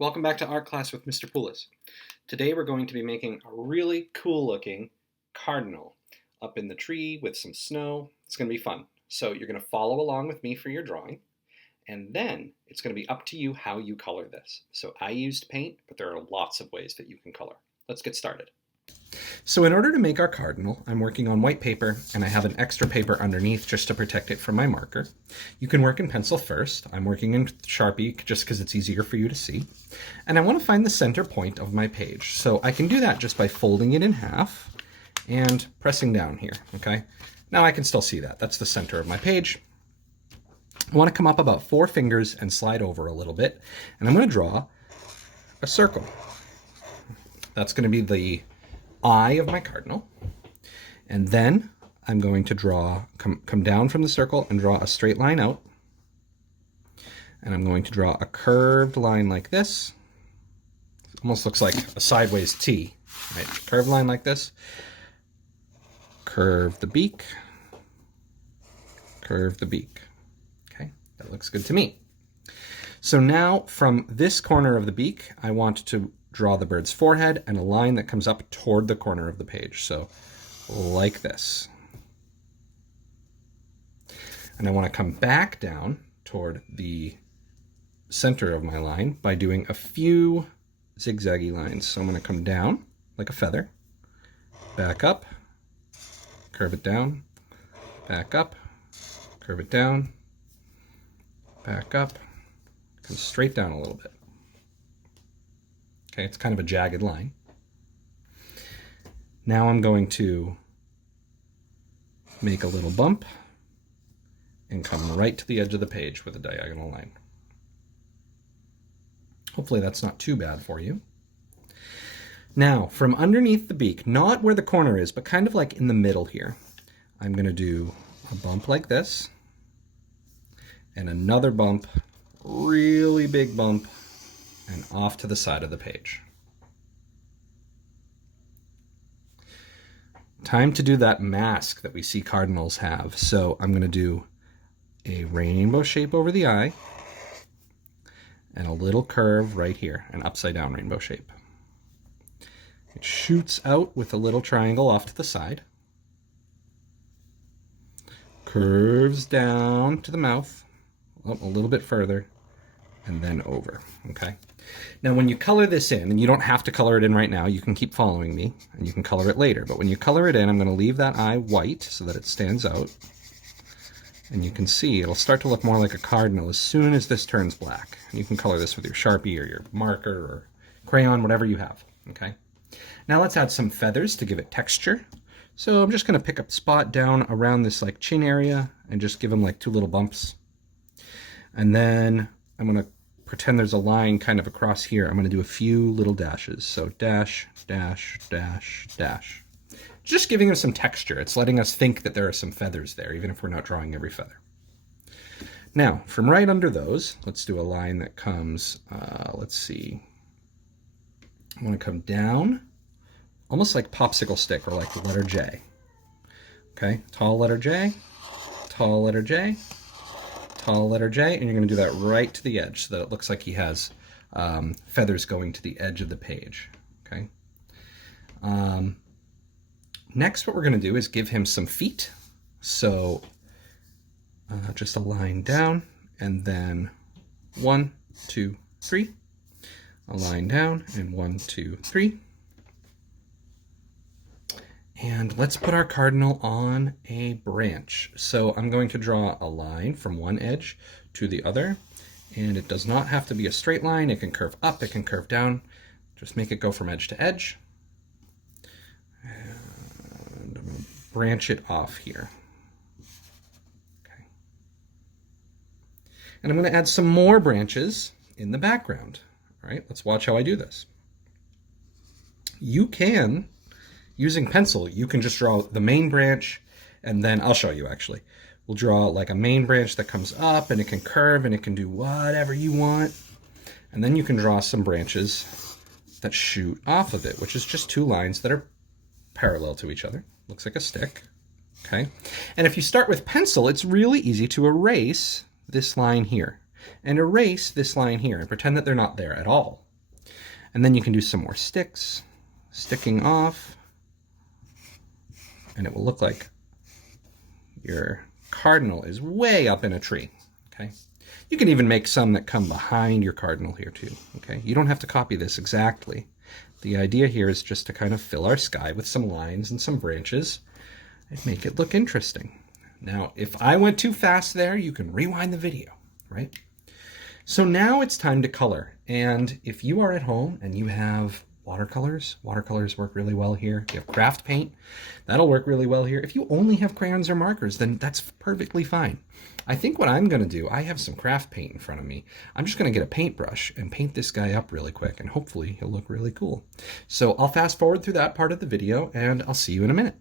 Welcome back to Art Class with Mr. Poulos. Today we're going to be making a really cool looking cardinal up in the tree with some snow. It's going to be fun. So you're going to follow along with me for your drawing, and then it's going to be up to you how you color this. So I used paint, but there are lots of ways that you can color. Let's get started. So in order to make our cardinal, I'm working on white paper, and I have an extra paper underneath just to protect it from my marker. You can work in pencil first. I'm working in Sharpie just because it's easier for you to see. And I want to find the center point of my page. So I can do that just by folding it in half and pressing down here, okay? Now I can still see that. That's the center of my page. I want to come up about 4 fingers and slide over a little bit, and I'm going to draw a circle. That's going to be the eye of my cardinal, and then I'm going to draw, come down from the circle and draw a straight line out, and I'm going to draw a curved line like this. It almost looks like a sideways T, right? Curved line like this, curve the beak, curve the beak. Okay, that looks good to me. So now from this corner of the beak, I want to draw the bird's forehead and a line that comes up toward the corner of the page. So like this. And I want to come back down toward the center of my line by doing a few zigzaggy lines. So I'm going to come down like a feather, back up, curve it down, back up, curve it down, back up, come straight down a little bit. Okay, it's kind of a jagged line. Now I'm going to make a little bump and come right to the edge of the page with a diagonal line. Hopefully that's not too bad for you. Now, from underneath the beak, not where the corner is, but kind of like in the middle here, I'm going to do a bump like this, and another bump, really big bump, and off to the side of the page. Time to do that mask that we see cardinals have. So I'm going to do a rainbow shape over the eye and a little curve right here, an upside down rainbow shape. It shoots out with a little triangle off to the side, curves down to the mouth, a little bit further, and then over, okay? Now when you color this in, and you don't have to color it in right now, you can keep following me, and you can color it later, but when you color it in, I'm going to leave that eye white so that it stands out, and you can see it'll start to look more like a cardinal as soon as this turns black. And you can color this with your Sharpie or your marker or crayon, whatever you have, okay? Now let's add some feathers to give it texture. So I'm just going to pick a spot down around this like chin area and just give them like 2 little bumps. And then I'm going to pretend there's a line kind of across here. I'm going to do a few little dashes. So dash, dash, dash, dash. Just giving them some texture. It's letting us think that there are some feathers there, even if we're not drawing every feather. Now, from right under those, let's do a line that comes, let's see. I want to come down, almost like popsicle stick or like the letter J. Okay, tall letter J, tall letter J, tall letter J, and you're going to do that right to the edge so that it looks like he has feathers going to the edge of the page. Okay. Next, what we're going to do is give him some feet. So just a line down, and then 1, 2, 3. A line down, and 1, 2, 3. And let's put our cardinal on a branch. So I'm going to draw a line from one edge to the other, and it does not have to be a straight line. It can curve up, it can curve down. Just make it go from edge to edge. And I'm going to branch it off here. Okay. And I'm going to add some more branches in the background. All right, let's watch how I do this. You can, using pencil, you can just draw the main branch, and then I'll show you actually. We'll draw like a main branch that comes up, and it can curve, and it can do whatever you want. And then you can draw some branches that shoot off of it, which is just 2 lines that are parallel to each other. Looks like a stick, okay? And if you start with pencil, it's really easy to erase this line here and erase this line here and pretend that they're not there at all. And then you can do some more sticks, sticking off, and it will look like your cardinal is way up in a tree, okay? You can even make some that come behind your cardinal here too, okay? You don't have to copy this exactly. The idea here is just to kind of fill our sky with some lines and some branches and make it look interesting. Now, if I went too fast there, you can rewind the video, right? So now it's time to color. And if you are at home and you have watercolors work really well here. If you have craft paint, that'll work really well here. If you only have crayons or markers, then that's perfectly fine. I think what I'm going to do, I have some craft paint in front of me. I'm just going to get a paintbrush and paint this guy up really quick, and hopefully he'll look really cool. So I'll fast forward through that part of the video, and I'll see you in a minute.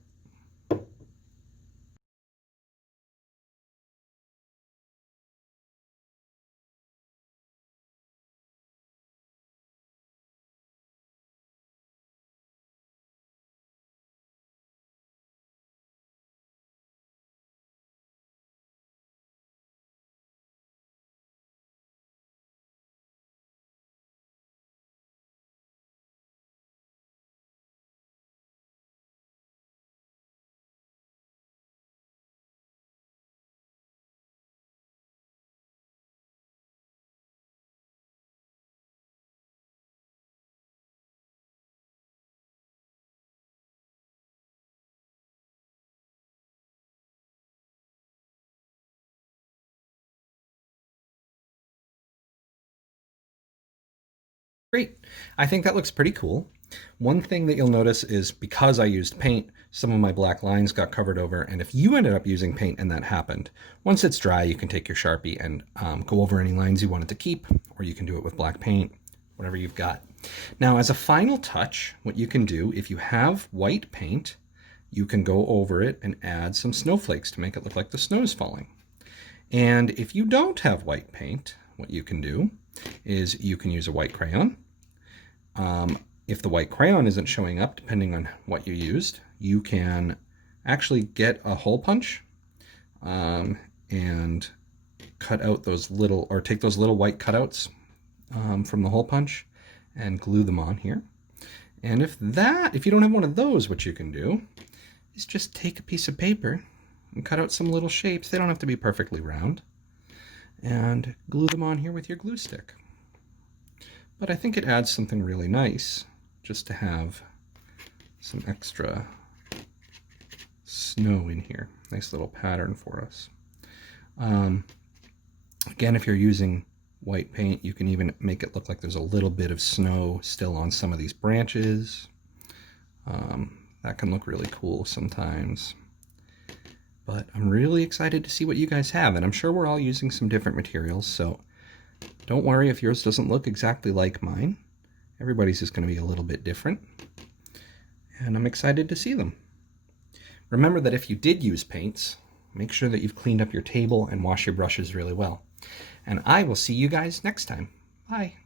Great. I think that looks pretty cool. One thing that you'll notice is because I used paint, some of my black lines got covered over. And if you ended up using paint and that happened, once it's dry, you can take your Sharpie and go over any lines you wanted to keep, or you can do it with black paint, whatever you've got. Now, as a final touch, what you can do, if you have white paint, you can go over it and add some snowflakes to make it look like the snow's falling. And if you don't have white paint, what you can do is you can use a white crayon. If the white crayon isn't showing up, depending on what you used, you can actually get a hole punch and cut out those little, or take those little white cutouts from the hole punch and glue them on here. And if you don't have one of those, what you can do is just take a piece of paper and cut out some little shapes. They don't have to be perfectly round, and glue them on here with your glue stick. But I think it adds something really nice just to have some extra snow in here. Nice little pattern for us. Again, if you're using white paint, you can even make it look like there's a little bit of snow still on some of these branches. That can look really cool sometimes. But I'm really excited to see what you guys have, and I'm sure we're all using some different materials, so don't worry if yours doesn't look exactly like mine. Everybody's is going to be a little bit different, and I'm excited to see them. Remember that if you did use paints, make sure that you've cleaned up your table and wash your brushes really well. And I will see you guys next time. Bye.